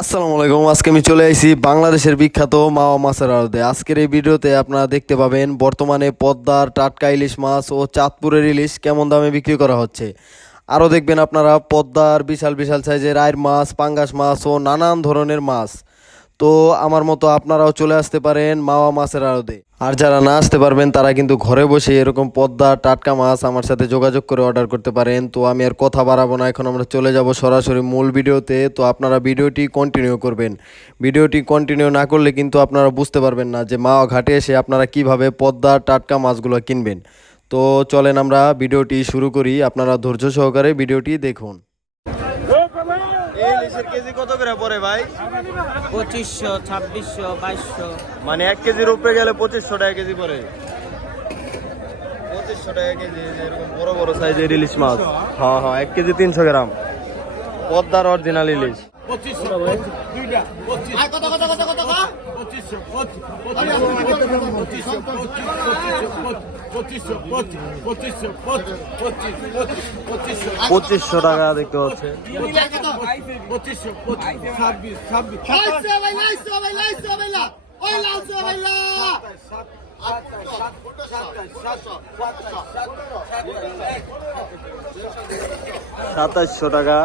আসসালামু আলাইকুম। আজকে আমি চলে আইছি বাংলাদেশের বিখ্যাত মাওয়া মাছের আড়তে। আজকের এই ভিডিওতে আপনারা দেখতে পাবেন বর্তমানে পদ্মার, টাটকা ইলিশ মাছ ও চাঁদপুরের ইলিশ কেমন দামে বিক্রি করা হচ্ছে। আরও দেখবেন আপনারা পদ্মার বিশাল বিশাল সাইজের আয়ের মাছ, পাঙ্গাস মাছ ও নানান ধরনের মাছ। তো আমার মতো আপনারাও চলে আসতে পারেন মাওয়া মাছের আড়তে। আর যারা না আসতে পারবেন, তারা কিন্তু ঘরে বসে এরকম পদ্মা, টাটকা মাছ আমার সাথে যোগাযোগ করে অর্ডার করতে পারেন। তো আমি আর কথা বাড়াবো না, এখন আমরা চলে যাব সরাসরি মূল ভিডিওতে। তো আপনারা ভিডিওটি কন্টিনিউ করবেন। ভিডিওটি কন্টিনিউ না করলে কিন্তু আপনারা বুঝতে পারবেন না যে মাওয়া ঘাটে এসে আপনারা কীভাবে পদ্মা, টাটকা মাছগুলো কিনবেন। তো চলেন আমরা ভিডিওটি শুরু করি। আপনারা ধৈর্য সহকারে ভিডিওটি দেখুন। ইলিশের কেজি কত করে পড়ে ভাই? পঁচিশশো ছাব্বিশশো বাইশশো। মানে এক কেজির উপরে গেলে পঁচিশশো টাকা কেজি পড়ে। পঁচিশশো টাকা কেজি এরকম বড় বড় সাইজের ইলিশ মাছ। হ্যাঁ হ্যাঁ এক কেজি তিনশো গ্রাম। পদ্মার অরিজিনাল ইলিশ। পঁচিশশো টাকা দেখতে পাচ্ছে। সাতাশশো টাকা।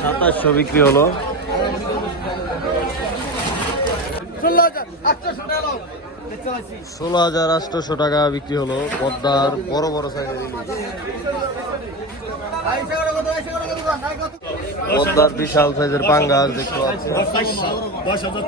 সাতাশশো বিক্রি হলো। ষোলো হাজার আটশোশো টাকা বিক্রি হলো পদ্মার বড় বড় সাইজের পদ্মার বিশাল সাইজের পাঙ্গাস দেখতে পাচ্ছি দশ হাজার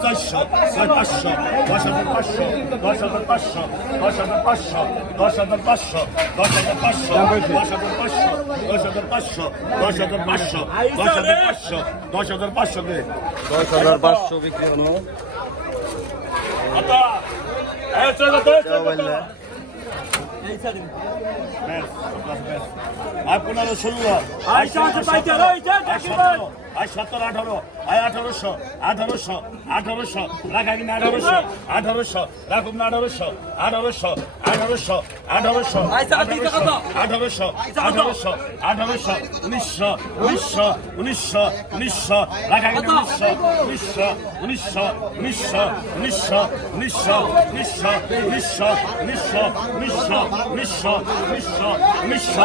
পাঁচশো দশ হাজার পাঁচশো বিক্রি হলো আপনারা ষোলো আয় সতেরো আঠারো আয় আঠারোশো আঠারোশো আঠারোশো রাখা কিনা আঠারোশো আঠারোশো রাখুন না আঠারোশো আঠারোশো আঠারোশো আঠারোশো আঠারোশো আঠারোশো আঠারোশো উনিশশো উনিশশো উনিশশো উনিশশো রাখা কিনা উনিশশো উনিশশো উনিশশো উনিশশো উনিশশো উনিশশো উনিশশো উনিশশো উনিশশো উনিশশো উনিশশো উনিশশো উনিশশো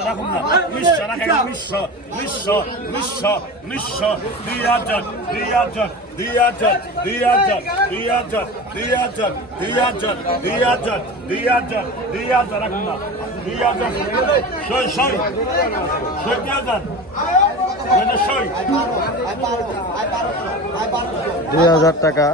রাখুন না উনিশশো রাখা কিনা উনিশশো উনিশশো উনিশশো উনিশশো দুই হাজার দুই হাজার দুই হাজার দুই হাজার দুই হাজার দুই হাজার দুই হাজার দুই হাজার দুই হাজার দুই হাজার রাখুন না দুই হাজার ছয় ছয় ছয় দুই হাজার দুই হাজার টাকা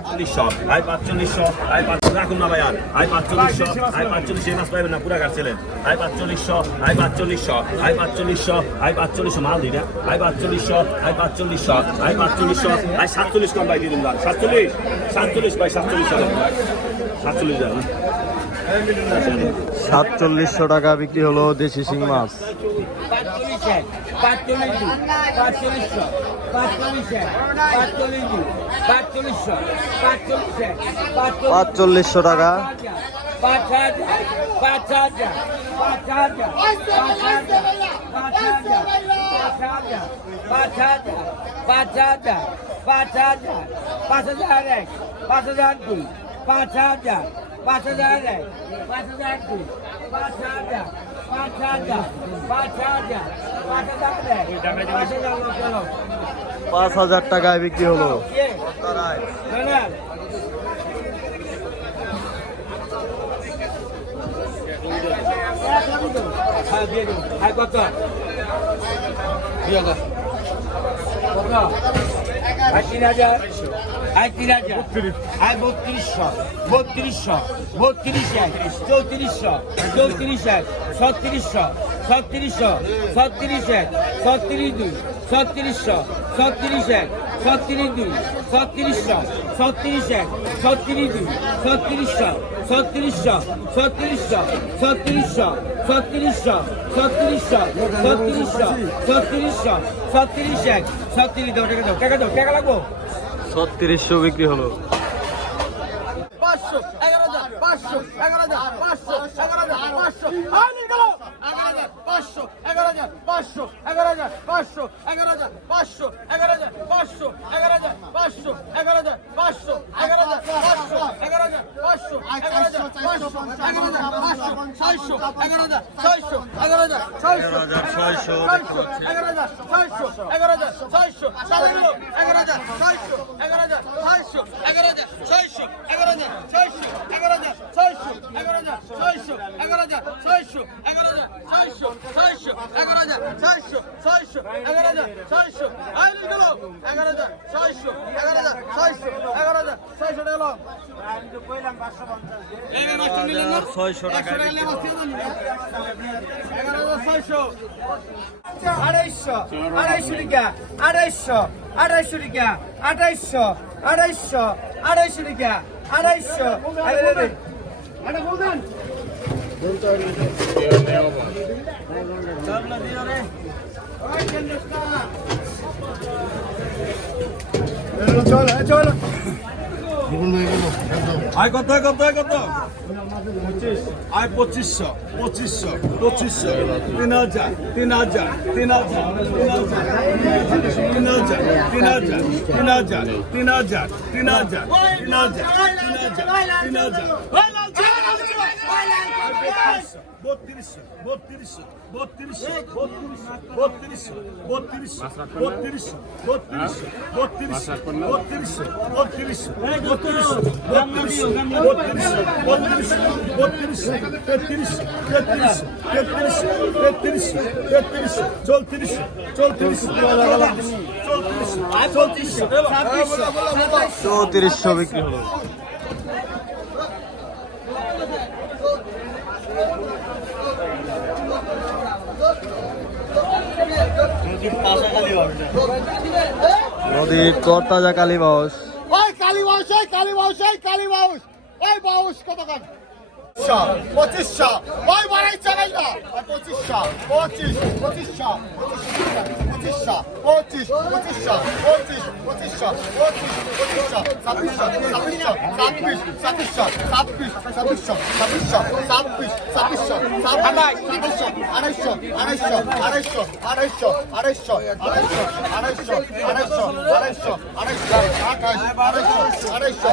আই পাঁচচল্লিশশো আই পাঁচ রাখুন না ভাই আর আই পাঁচচল্লিশশো আই পাঁচচল্লিশ এই মাস পাইবেন না পুরা গাছ ছিলেন আই পাঁচচল্লিশশো আই পাঁচচল্লিশশো আই পাঁচচল্লিশশো আই পাঁচচল্লিশশো মাল দিই না আই পাঁচচল্লিশশো আই পাঁচচল্লিশশো আই পাঁচচল্লিশশো আই সাতচল্লিশ কম ভাই দিয়ে দিন সাতচল্লিশ সাতচল্লিশ ভাই সাতচল্লিশ সাতচল্লিশ যান সাতচল্লিশশো টাকা বিক্রি হলো দেশি শিং মাছ পাঁচচল্লিশ পঁচিশশো টাকা। পাঁচ হাজার। এক পাঁচ হাজার দুই পাঁচ হাজার পাঁচ হাজার। এক পাঁচ হাজার দুই পাঁচ হাজার পাঁচ হাজার পাঁচ হাজার পাঁচ হাজার পাঁচ হাজার টাকায় বিক্রি হলো দুই হাজার কত? আর তিন হাজার। আর তিন হাজার। আর বত্রিশশো। বত্রিশশো। বত্রিশ এক। চৌত্রিশশো। চৌত্রিশ এক। ছত্রিশশো। ছত্রিশশো। ছত্রিশ এক। ছত্রিশ দুই। ছত্রিশশো। ছত্রিশ এক। ছত্রিশ দুই ছত্রিশশো ছত্রিশ এক ছত্রিশ দুই ছত্রিশশো ছত্রিশশো ছত্রিশশো ছত্রিশশো ছত্রিশশো ছত্রিশশো ছত্রিশশো ছত্রিশশো ছত্রিশ এক ছত্রিশ দাও টাকা দাও টাকা দাও টাকা লাগবো? ছত্রিশশো বিক্রি হলো। পাঁচশো এগারো হাজার পাঁচশো এগারো হাজার পাঁচশো এগারো হাজার পাঁচশো। পাঁচশো এগারো হাজার পাঁচশো এগারো হাজার পাঁচশো এগারো হাজার পাঁচশো এগারো হাজার পাঁচশো এগারো হাজার পাঁচশো এগারো হাজার পাঁচশো এগারো হাজার পাঁচশো এগারো হাজার পাঁচশো এগারো হাজার পাঁচশো এগারো হাজার পাঁচশো ছয়শো এগারো হাজার ছয়শো এগারো হাজার ছয়শো ছয়শো এগারো হাজার ছয়শো এগারো হাজার ছয়শো সাতান্ন এগারো হাজার ছয়শো এগারো হাজার ছয়শো এগারো হাজার ছয়শো এগারো হাজার ছয়শো এগারো হাজার ছয়শো এগারো হাজার ছয়শো এগারো হাজার ছয়শো এগারো হাজার ছয়শো ছয়শো এগারো হাজার ছয়শো ছয়শো এগারো হাজার ছয়শো আইলি গেল এগারো হাজার ছয়শো এগারো হাজার ছয়শো এগারো হাজার ছয়শো গেল ছয়শো টাকা এগারো হাজার ছয়শো আড়াইশো আড়াইশো টাকা আড়াইশো আড়াইশো টাকা আড়াইশো আড়াইশো আড়াইশো টাকা আড়াইশো আরে বলবেন আয় কত কত কত আয় পঁচিশশো পঁচিশশো পঁচিশশো তিন হাজার তিন হাজার তিন হাজার তিন হাজার তিন হাজার তিন হাজার তিন হাজার তিন হাজার তিন হাজার তিন হাজার তিন হাজার বত্রিশশো বত্রিশশো বত্রিশশো বত্রিশশো বত্রিশশো বত্রিশশো বত্রিশশো বত্রিশশো বত্রিশশো বত্রিশশো বত্রিশশো বত্রিশশো বত্রিশশো বত্রিশশো তেত্রিশশো তেত্রিশশো তেত্রিশশো তেত্রিশশো তেত্রিশশো চৌত্রিশশো চৌত্রিশশো চৌত্রিশশো চৌত্রিশশো চৌত্রিশশো বিক্রি হলো নদীর কর্তাজা কালীবাউস ওই কালীবাউস ওই কালীবাউস ওই কালীবাউস ওই বাউস কত কাজ পঁচিশশো ওই বাড়াই চালাই না পঁচিশশো পঁচিশ পঁচিশশো পঁচিশশো পঁচিশ পঁচিশশো পঁচিশ পঁচিশশো পঁচিশ পঁচিশশো ছাব্বিশশো ছাব্বিশ ছাব্বিশশো ছাব্বিশ ছাব্বিশশো ছাব্বিশশো ছাব্বিশ ছাব্বিশশো ছাব্বিশশো আড়াইশো আড়াইশো আড়াইশো আড়াইশো আড়াইশো আড়াইশো আড়াইশো আড়াইশো আড়াইশো আড়াইশো আঠাইশ আড়াইশো আড়াইশো আড়াইশো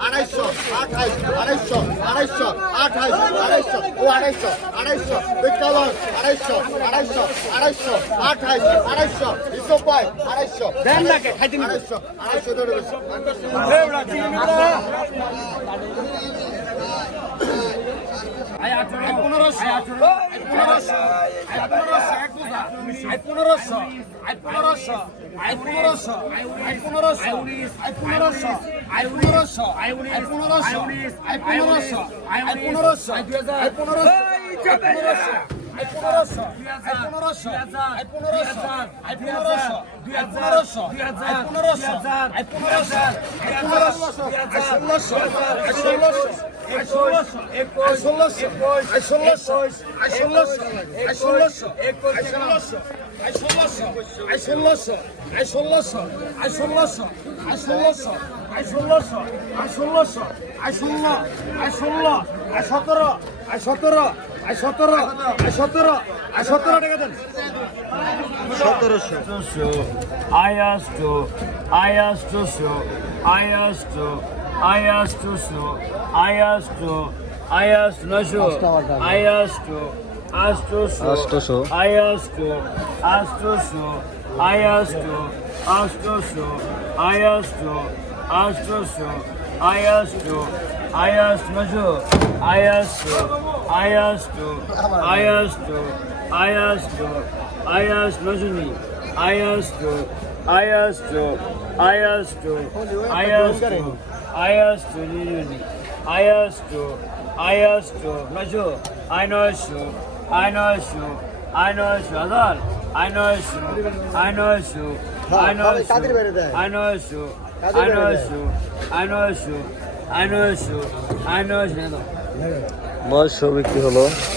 আড়াইশো আঠাইশ আড়াইশো আড়াইশো আঠাইশ আড়াইশো ও আড়াইশো আড়াইশো বিজ্ঞাপন আড়াইশো আড়াইশো আড়াইশো আঠাইশ আড়াইশো ইসোপাই আড়াইশো আড়াইশো আড়াইশো ধরে পনেরোশো পনেরোশো পনেরোশো আই পনেরোশো আই পনেরোশো আই পনেরোশো আই পনেরোশো আই পনেরোশো আই পনেরোশো আই পনেরোশো আই পনেরোশো আই পনেরোশো আই পনেরোশো আই পনেরোশো আই পনেরোশো আই পনেরোশো আই পনেরোশো আই পনেরোশো আই পনেরোশো আই পনেরোশো আই ষোলোশো আই ষোলোশো সতেরো আয় সতেরো আয় সতেরো আয় সতেরো আয় সতেরো টাকা দেন সতেরোশো আয় আসছো আয় আসছো আয় আসছো ಅಷ್ಟು ಅಷ್ಟು ಅಷ್ಟು ನಶು ಅಷ್ಟು ಅಷ್ಟು ಅಷ್ಟು ಅಷ್ಟು ಅಷ್ಟು ಅಷ್ಟು ಅಷ್ಟು ಅಷ್ಟು ಅಷ್ಟು ಅಷ್ಟು ಅಷ್ಟು ನಶು ಅಷ್ಟು ಅಷ್ಟು ಅಷ್ಟು ಅಷ್ಟು ಅಷ್ಟು ನಶುನಿ ಅಷ್ಟು ಅಷ್ಟು ಅಷ್ಟು ಅಷ್ಟು I I I I I I I I I I I I I I to, Niruni. I asked to, I to, Naju, I know you, I know you, I know you, I know you, I know you, I know you, I know you, I know you, I know you, I know you, I know you, নয়শো বিক্রি হলো